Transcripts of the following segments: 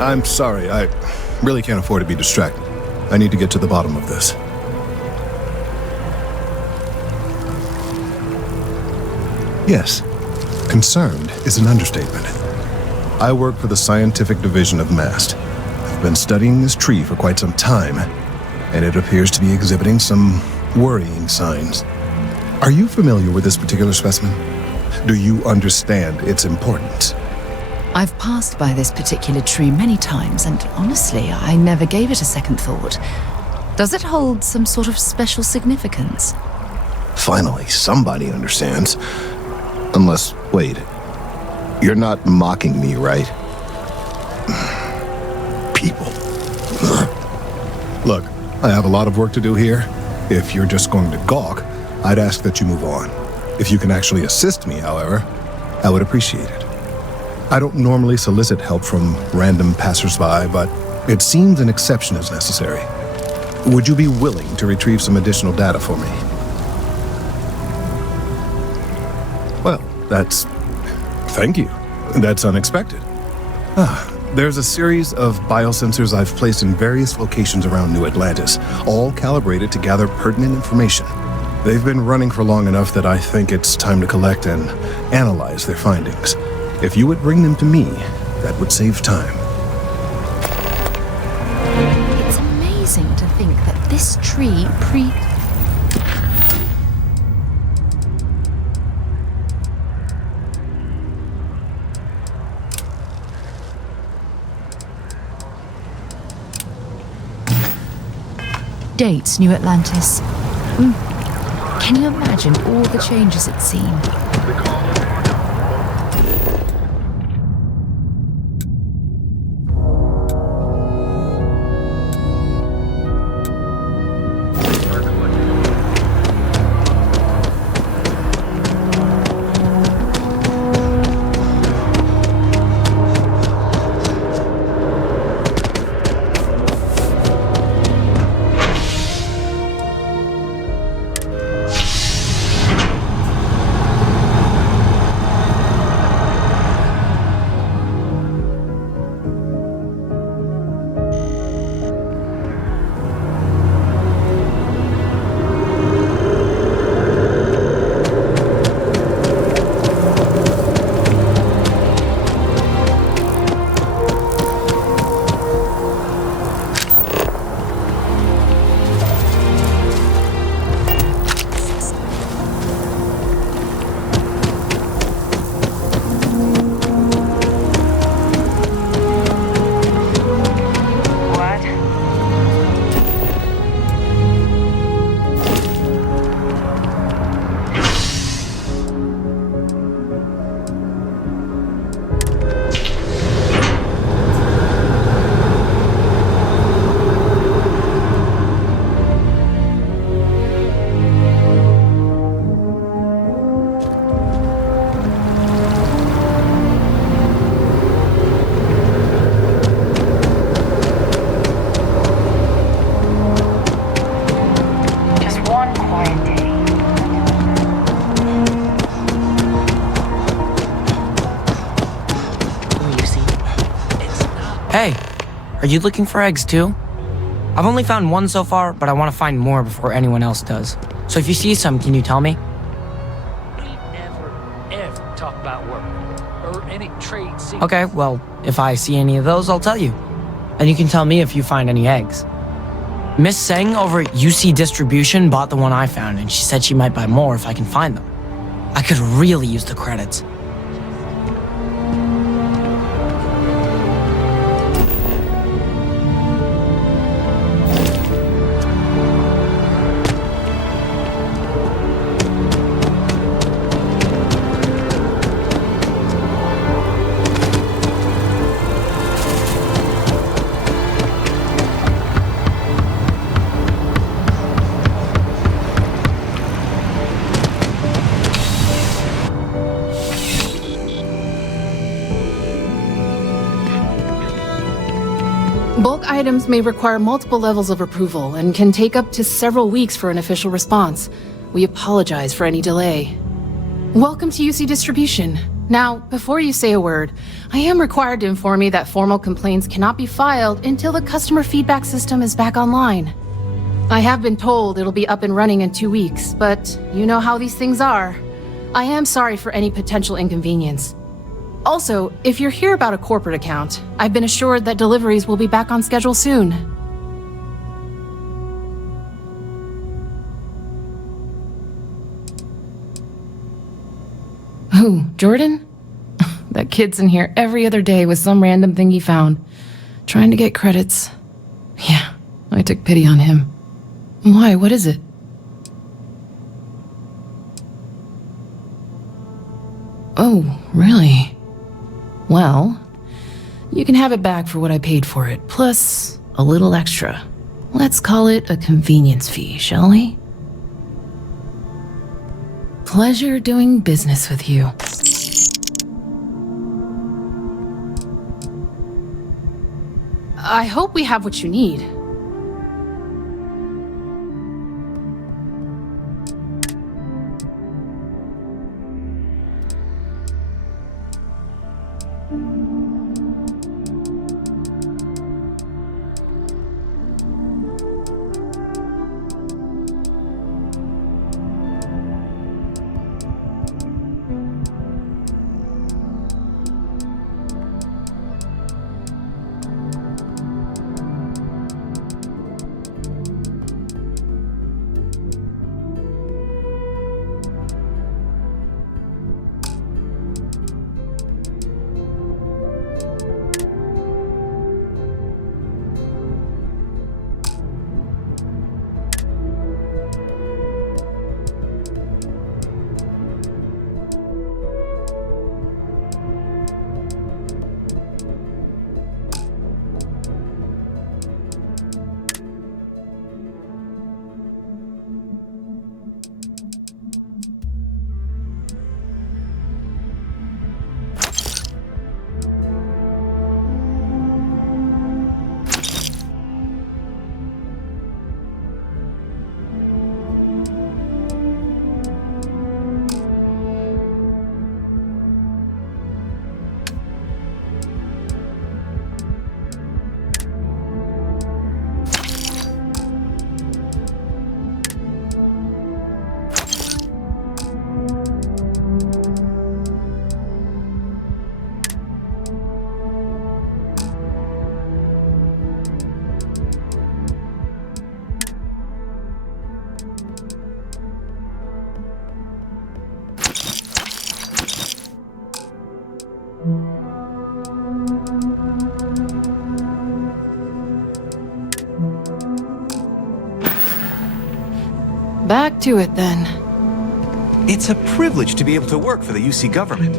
I'm sorry, I really can't afford to be distracted. I need to get to the bottom of this. Yes, concerned is an understatement. I work for the scientific division of MAST. I've been studying this tree for quite some time, and it appears to be exhibiting some worrying signs. Are you familiar with this particular specimen? Do you understand its importance? I've passed by this particular tree many times, and honestly, I never gave it a second thought. Does it hold some sort of special significance? Finally, somebody understands. Unless, wait, you're not mocking me, right? People. Look, I have a lot of work to do here. If you're just going to gawk, I'd ask that you move on. If you can actually assist me, however, I would appreciate it. I don't normally solicit help from random passersby, but it seems an exception is necessary. Would you be willing to retrieve some additional data for me? Well, thank you. That's unexpected. There's a series of biosensors I've placed in various locations around New Atlantis, all calibrated to gather pertinent information. They've been running for long enough that I think it's time to collect and analyze their findings. If you would bring them to me, that would save time. It's amazing to think that this tree dates New Atlantis. Can you imagine all the changes it's seen? Hey, are you looking for eggs too? I've only found one so far, but I want to find more before anyone else does. So if you see some, can you tell me? We never, ever talk about work or any trade secrets. Okay, well, if I see any of those, I'll tell you. And you can tell me if you find any eggs. Miss Seng over at UC Distribution bought the one I found, and she said she might buy more if I can find them. I could really use the credits. Bulk items may require multiple levels of approval and can take up to several weeks for an official response. We apologize for any delay. Welcome to UC Distribution. Now, before you say a word, I am required to inform you that formal complaints cannot be filed until the customer feedback system is back online. I have been told it'll be up and running in 2 weeks, but you know how these things are. I am sorry for any potential inconvenience. Also, if you're here about a corporate account, I've been assured that deliveries will be back on schedule soon. Who, Jordan? That kid's in here every other day with some random thing he found, trying to get credits. Yeah, I took pity on him. Why, what is it? Oh, really? Well, you can have it back for what I paid for it, plus a little extra. Let's call it a convenience fee, shall we? Pleasure doing business with you. I hope we have what you need. Back to it then. It's a privilege to be able to work for the UC government.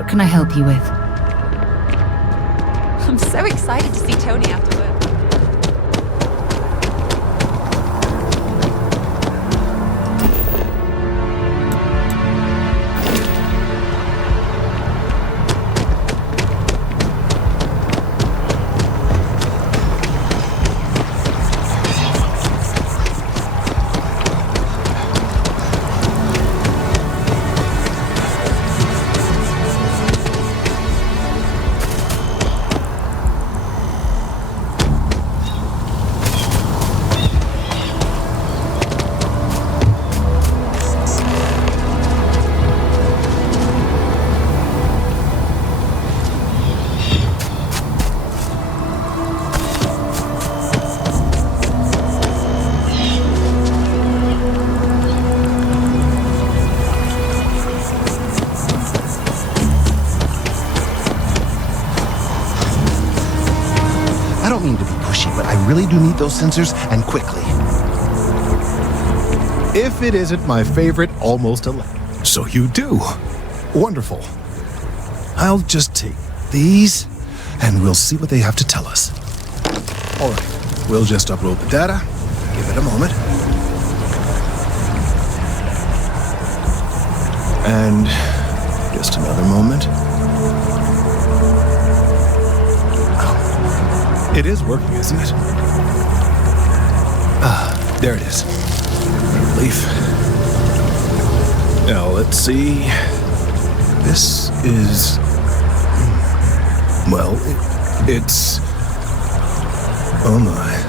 What can I help you with? I'm so excited to see Tony after work. I don't mean to be pushy, but I really do need those sensors, and quickly. If it isn't my favorite almost 11. So you do. Wonderful. I'll just take these, and we'll see what they have to tell us. All right, we'll just upload the data. Give it a moment. And just another moment. Oh, it is working, isn't it? Ah, there it is. Relief. Now, let's see. This is... Well, it's... Oh my.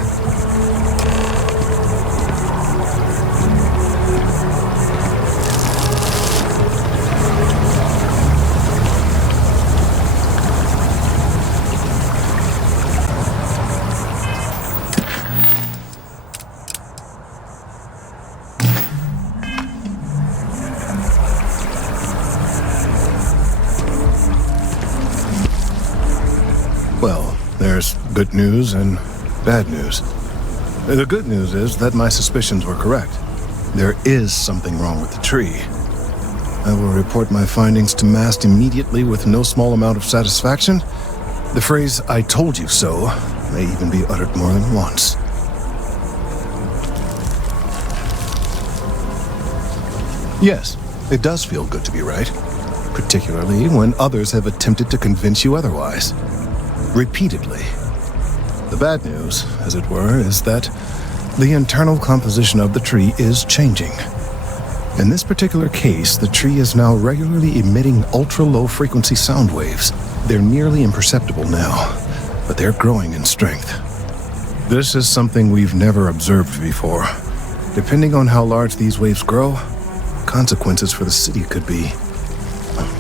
Well, there's good news and bad news. The good news is that my suspicions were correct. There is something wrong with the tree. I will report my findings to MAST immediately with no small amount of satisfaction. The phrase, "I told you so," may even be uttered more than once. Yes, it does feel good to be right, particularly when others have attempted to convince you otherwise. Repeatedly. The bad news, as it were, is that the internal composition of the tree is changing. In this particular case, the tree is now regularly emitting ultra-low frequency sound waves. They're nearly imperceptible now, but they're growing in strength. This is something we've never observed before. Depending on how large these waves grow, consequences for the city could be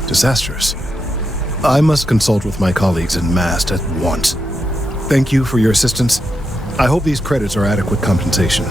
disastrous. I must consult with my colleagues in MAST at once. Thank you for your assistance. I hope these credits are adequate compensation.